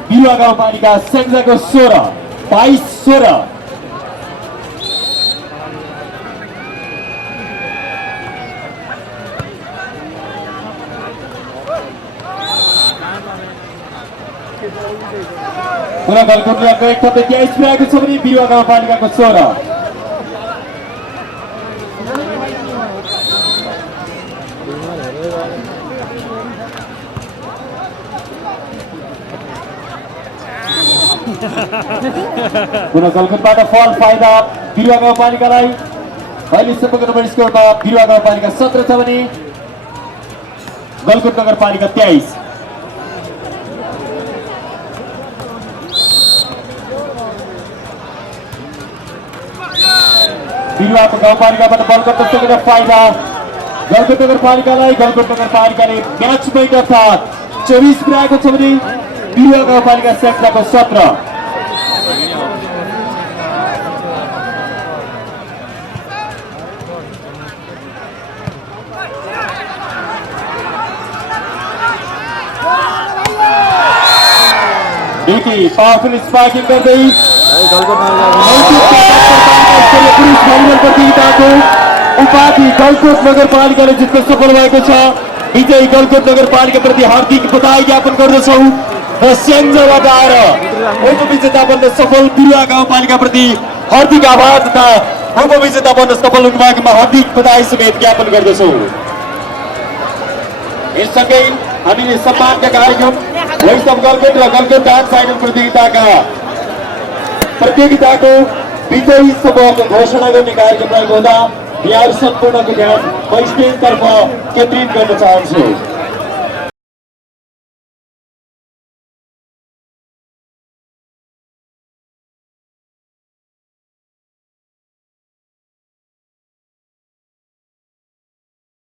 बिरुवा गाउँपालिका स्याङ्जाको 16-22-16 पुनः गलकुटले अङ्क 23 पुऱ्याएको छ भने बिरुवा गाउँपालिकाको 16 पुनः गलकुटबाट फल फाइदा बिरुवा गाउँपालिकालाई अहिलेसम्मको नम्बर स्कोरमा बिरुवा गाउँपालिका 17 छ भने गलकुट नगरपालिका 23 बिरुवा गाउँपालिकाबाट बल गर्न सकेन फाइदा गलकुट नगरपालिकालाई गलकुट नगरपालिकाले म्याच पोइन्ट अर्थात् 24 पुऱ्याएको छ भने बिरुवा गाउँपालिका स्याङ्जाको 17 पावरफुल स्पार्किङ गर्दै प्रतियोगिताको उपाधि गलकुट नगरपालिकाले जित्न सफल भएको छ विजयी गलकुट नगरपालिका प्रति हार्दिक बधाई ज्ञापन गर्दछौँ र स्याङ्जाबाट आएर उपविजेता बन्न सफल बिरुवा गाउँपालिका प्रति हार्दिक आभार तथा उपविजेता बन्न सफल हुनुभएकोमा हार्दिक बधाई समेत ज्ञापन गर्दछौँ। यससँगै हामीले सम्मानका कार्यक्रम वैष्णव गलकुट र गलकुट डान्स फाइनल प्रतियोगिताको विजयी समूहको घोषणा गर्ने कार्यक्रम रहेको हुँदा यहाँहरू सम्पूर्णको ध्यान म स्टेजतर्फ केन्द्रित गर्न चाहन्छु।